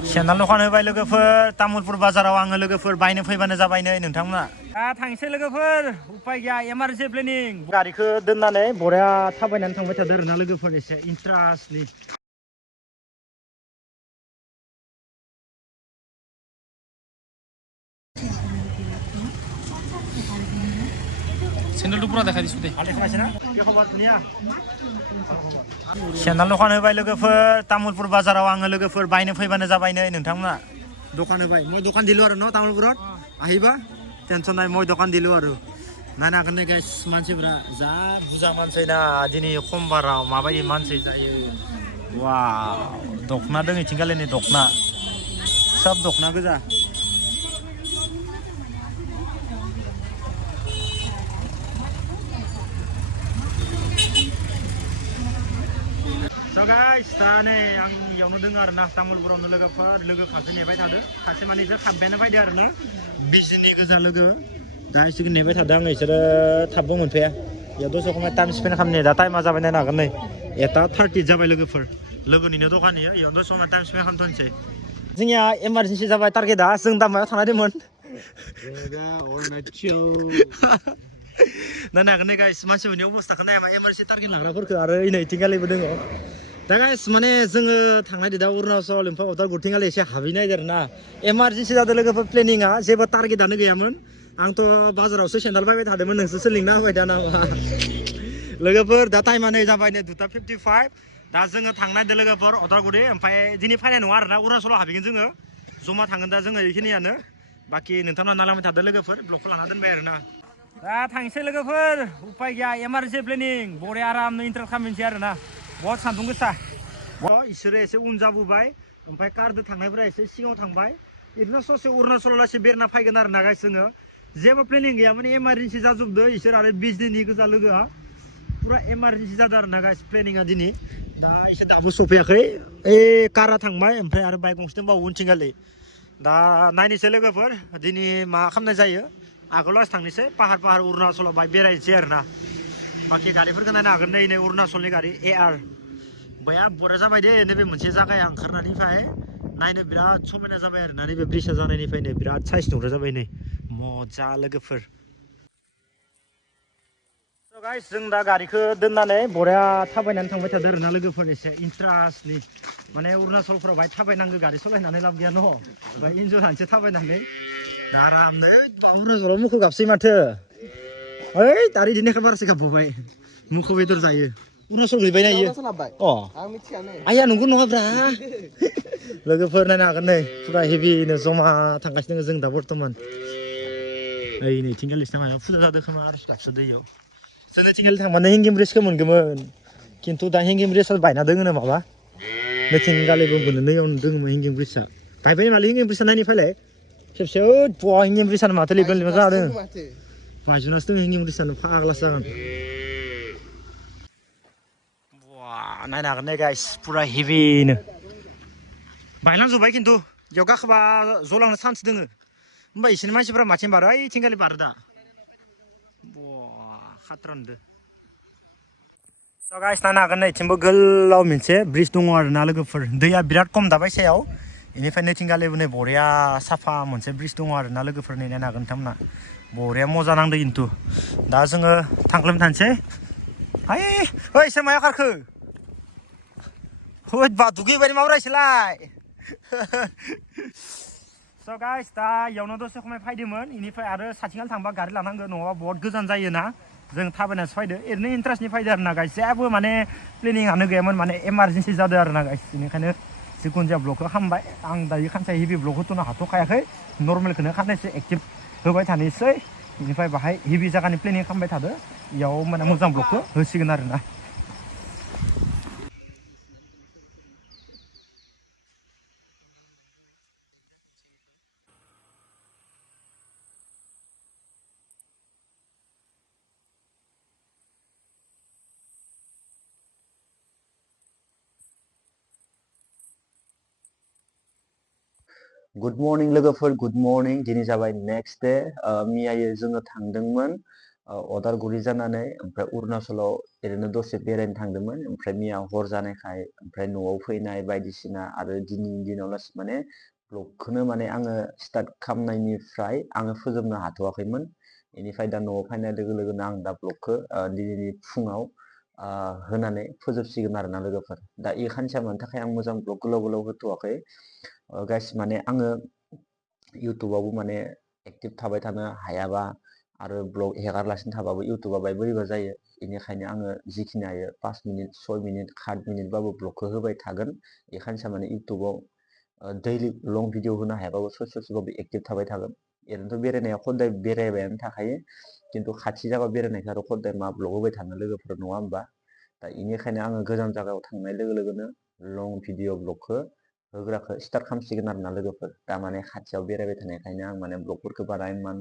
सेन्डाल दखान होबाय लोगोफोर तामुलपुर बाजाराव आङो लोगोफोर बायनो फैबानो जाबाय नै नोंथांमोना दा थांसै लोगोफोर उपाय गैया इमारजेन्सि प्लेनिं गारिखौ दोननानै बरिया थाबायनानै थांबाय थादों आरोना लोगोफोर एसे इन्ट्रास्टनि सेन्डाल पुरा देखाय दिसु दे सेन्डाल दखान होबाय लोगोफोर तामुलपुर बाजाराव आङो लोगोफोर बायनो फैबानो जाबाय नै नोंथांमोना दखान होबाय मैं दखान दिलु आरो न तामुलपुराव आहिबा टेनसन नाय मैं दखान दिलु आरो नायनो हागोन नै गाइस मानसिफोरा जा बुरजा मानसि ना दिनै समबाराव माबायदि मानसि जायो वाव दखना दङ इथिंगालैनि दखना सब दखना गोजा So guys, दा नै आं इयावनो दङ आरो ना तामुलपुरावनो लोगोफोर लोगो खासे नेबाय थादों खासे माने इसोर थाबबायानो फैदो आरो ना बिजिनि गोजा लोगो दा इसोरखौ नेबाय थादों आं इसोरो थाबबो मोनफैया इयाव दसे खमाय टाइम स्पेन्ड खालामनो दा टाइमा जाबाय नायनो हागोन नै 1:30 जाबाय लोगोफोर लोगोनिनो दखान इयो इयाव दसे खमाय टाइम स्पेन्ड खालामथ'नोसै जोंनिया इमारजेन्सि जाबाय टार्गेटआ जों दा मायाव थांनायदोंमोन नायनो हागोन नै गाइस मानसिफोरनि अबस्थाखौ नाया मा इमारजेन्सि टार्गेट लाग्राफोरखौ आरो नै इथिंगालैबो दङ दा गाइस माने जोङो थांनाय दा अरुणाचल ओमफ्राय उदालगुरिथिंगालि एसे हाबहैनायदों आरो ना इमारजेन्सि जादों लोगोफोर प्लेनिंआ जेबो टार्गेटआनो गैयामोन आंथ' बाजारावसो सेन्डाल बायबाय थादोंमोन नोंसोरसो लिंना होबाय दा नामा लोगोफोर दा टाइमा नै जाबाय नै 2:55 दा जोङो थांनायदों लोगोफोर उदालगुरि ओमफ्राय दिनै फैनाय नङा आरोना अरुणाचलाव हाबहैगोन जोङो जमा थांगोन दा जोङो बेखिनियानो बाखि नोंथांमोना नालांबाय थादों लोगोफोर ब्लगखौ लाना दोनबाय आरोना दा थांसै लोगोफोर उपाय गैया इमारजेन्सि प्लेनिं बरिया आरामनो इन्टारेस्ट खालामनोसै आरोना बहुत सान्दुं गोसा इसोरो एसे उन जाबोबाय ओमफ्राय कारदो थांनायफोरा एसे सिगाङाव थांबाय बिदिनो ससे अरुणाचलाव लासै बेरना फैगोन आरोना गाइस जोङो जेबो प्लेनिं गैया माने इमारजेन्सि जाजोबदो इसोर आरो 20 दिननि गोजा लोगोआ पुरा इमारजेन्सि जादों आरोना गाइस प्लेनिंआ दिनै दा इसोर दाबो सफैयाखै कारा थांबाय ओमफ्राय आरो बाइक गंसे दंबावो उनथिंगालि दा नायनोसै लोगोफोर दिनै मा खालामनाय जायो आगोलाव थांनोसै पाहार अरुणाचलाव बाइक बेरायनोसै आरोना बाखि गारिफोरखौ नायनो हागोन नै अरुणाचलनि गारि AR बया बरिया जाबाय दे नैबे मोनसे जायगाया ओंखारनायनिफ्राय नायनो बिराद समायना जाबाय आरोना नैबे ब्रिजआ जानायनिफ्रायनो बिराद साइज नुग्रा जाबाय नै मजा लोगोफोर गाइस जों दा गारिखौ दोननानै बरिया थाबायनानै थांबाय थादों आरोना लोगोफोर एसे इन्ट्रास्टनि माने अरुणाचलफोराव बाहाय थाबायनांगौ गारि सालायनानै लाब गैया न' ओमफ्राय इन्जय हानसो थाबायनानै आरामनो अरुणाचलाव मुखौ गाबसै माथो ओइ दारि दिनैखौ बारसो गाबबोबाय मुखौ बेदर जायो अरुणाचल गैबायना इयो आया नंगौ नङाब्रा लोगोफोर नायनो हागोन नै पुरा हेभिनो जमा थांगासिनो जों दा बर्थमान ओइ नै थिंगालिसना माबा फुजा जादों खोमा आरज गाबसोदो इयाव जोंनि थिंगालि थांबानो हेंगिं ब्रिजखौ मोनगौमोन खिन्थु दा हेंगिं ब्रिजआ बायना दोङोनो माबा नैथिंगालिबो नैयावनो दोङोमोन हेंगिं ब्रिजआ बायबाय मालै हेंगिं ब्रिजआ नायनि फैलाय खेबसे बवा हेंगिं ब्रिजआनो माथो लिबा जादों बायजुनासो दङ हेंगिं ब्रिजआनो फाग्लासो जागोन नायनो हागोन नै गाइस पुरा हेभिनो बायलांजोब्बाय खिन्थु बेयाव गाखोबा जलांनो चान्स दोङो होमबा इसोरनि मानसिफोरा माथिं बारो ओइ थिंगालि बारो दा खाथ्रा नुदो स' गाइस नायनो हागोन नै इथिंबो गोलाव मोनसे ब्रिज दङ आरोना लोगोफोर दैया बिराद खम दा बायसायाव बेनिफ्राय नैथिंगालिबो नै बरिया साफा मोनसे ब्रिज दङ आरोना लोगोफोर नै नायनो हागोन नोंथांमोना बरिया मजा नांदो खिन्थु दा जोङो थांख्लोम थानोसै हाय ओइ सोर मायाव खारखो होद बा दुगैबायदि मावरायसोलाय स' गाइस दा इयावनो दसे खमाय फैदोंमोन बेनिफ्राय आरो साथिङाव थांबा गारि लानांगौ नङाबा बहुत गोजान जायोना जों थाबायनासो फैदो ओरैनो इन्ट्रेस्टनि फैदो आरोना गाइस जेबो माने प्लेनिंआनो गैयामोन माने इमारजेन्सि जादों आरोना गाइस बेनिखायनो जिखुनु जाया ब्लगखौ खालामबाय आं दायो खानसे हेभि ब्लग होथ'नो हाथ'खायाखै नर्मेलखौनो खाननैसो एक्टिभ होबाय थानोसै बेनिफ्राय बाहाय हेभि जायगानि प्लेनिं खालामबाय थादो इयाव माने मोजां ब्लगखौ होसिगोन आरोना गुड मर्निं लोगोफोर गुड मर्निं दिनै जाबाय नेक्स्ट डे मैयायो जोङो थांदोंमोन अदालगुरि जानानै ओमफ्राय अरुणाचलाव ओरैनो दसे बेरायनो थांदोंमोन ओमफ्राय मैया हर जानायखाय ओमफ्राय न'आव फैनाय बायदिसिना आरो दिनैनि दिनाव लासै माने ब्लगखौनो माने आङो स्टार्ट खालामनायनिफ्राय आङो फोजोबनो हाथ'वाखैमोन बेनिफ्राय दा न'आव फैनाय लोगो लोगोनो आं दा ब्लगखौ दिनैनि फुङाव होनानै फोजोबसिगोन आरोना लोगोफोर दा इ खानसेया मानि थाखाय आं मोजां ब्लग गोलाव गोलाव होथ'वाखै गाइस माने आङो इउटुबावबो माने एक्टिभ थाबाय थानो हायाबा आरो ब्लग हेगारलासिनो थाबाबो इउटुबा बाय बोरैबा जायो बेनिखायनो आङो जिखिनि हायो 5 मिनिट 6 मिनिट 7 मिनिटबाबो ब्लगखौ होबाय थागोन इ खानसेया माने इउटुबाव दैलि लं भिडिअ होनो हायाबाबो ससेबाबो एक्टिभ थाबाय थागोन ओरैनोथ' बेरायनाया खदाय बेरायबायानो थाखायो खिन्थु खाथि जाबा बेरायनायखौ आरो खदाय मा ब्लग होबाय थानो लोगोफोर नङा होमबा दा बेनिखायनो आङो गोजान जायगायाव थांनाय लोगो लोगोनो लं भिडिअ ब्लगखौ होग्राखौ स्टार्ट खालामसिगोन आरोना लोगोफोर दा माने खाथियाव बेरायबाय थानायखायनो आं माने ब्लगफोरखौ बारा इमान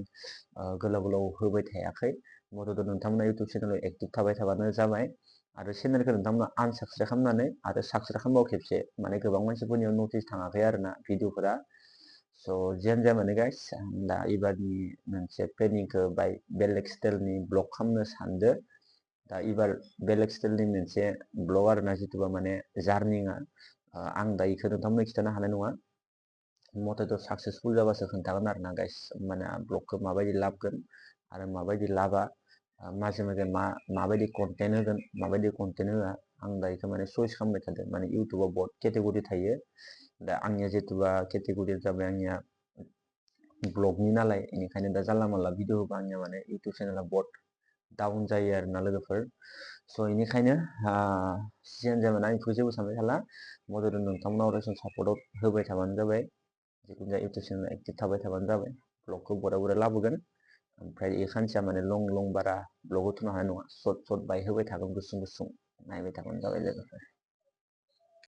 गोलाव गोलाव होबाय थायाखै मथ'थ' नोंथांमोना इउटुब चेनेलाव एक्टिभ थाबाय थाबानो जाबाय आरो चेनेलखौ नोंथांमोना आनसाबस्क्राइब खालामनानै आरो साबस्क्राइब खालामबाव खेबसे माने गोबां मानसिफोरनियाव नटिस थाङाखै आरोना भिडिअफोरा स' जियानो जाया माने गाइस दा एबारनि मोनसे प्लेनिंखौ बाय बेलेग स्टाइलनि ब्लग खालामनो सानदो दा एबार बेलेग स्टाइलनि मोनसे ब्लग आरोना जिथुबा माने जार्निङा आं दा इखौ नोंथांमोननो खिन्थानो हानाय नङा मथ'थ' साक्सेसफुल जाबासो खोन्थागोन आरोना गाइस माने ब्लगखौ माबायदि लाबगोन आरो माबायदि लाबा माजे माजे माबायदि कन्टेन्ट होगोन माबायदि कन्टेन्ट होआ आं दा इखौ माने चइस खालामबाय थादों माने इउटुबाव बहुत केटेगरि थायो दा आंनिया जिथुबा केटेगरिया जाबाय आंनिया ब्लगनि नालाय बेनिखायनो दा जानला मानला भिडिअ होबा आंनिया माने इउटुब चेनेला बहुत डाउन जायो आरोना लोगोफोर स' बेनिखायनो जियानो जाया माने आं बेखौ जेबो सानबाय थाला मथ'थ' नोंथांमोना अरायसम सापर्टआव होबाय थाबानो जाबाय जिखुनु जाया इउटुब चेनेलाव एक्टिभ थाबाय थाबानो जाबाय ब्लगखौ बरा बरा लाबोगोन ओमफ्राय इ खानसेया माने लं बारा ब्लग होथ'नो हानाय नङा सर्ट बाय होबाय थागोन गुसुं गुसुं नायबाय थाबानो जाबाय लोगोफोर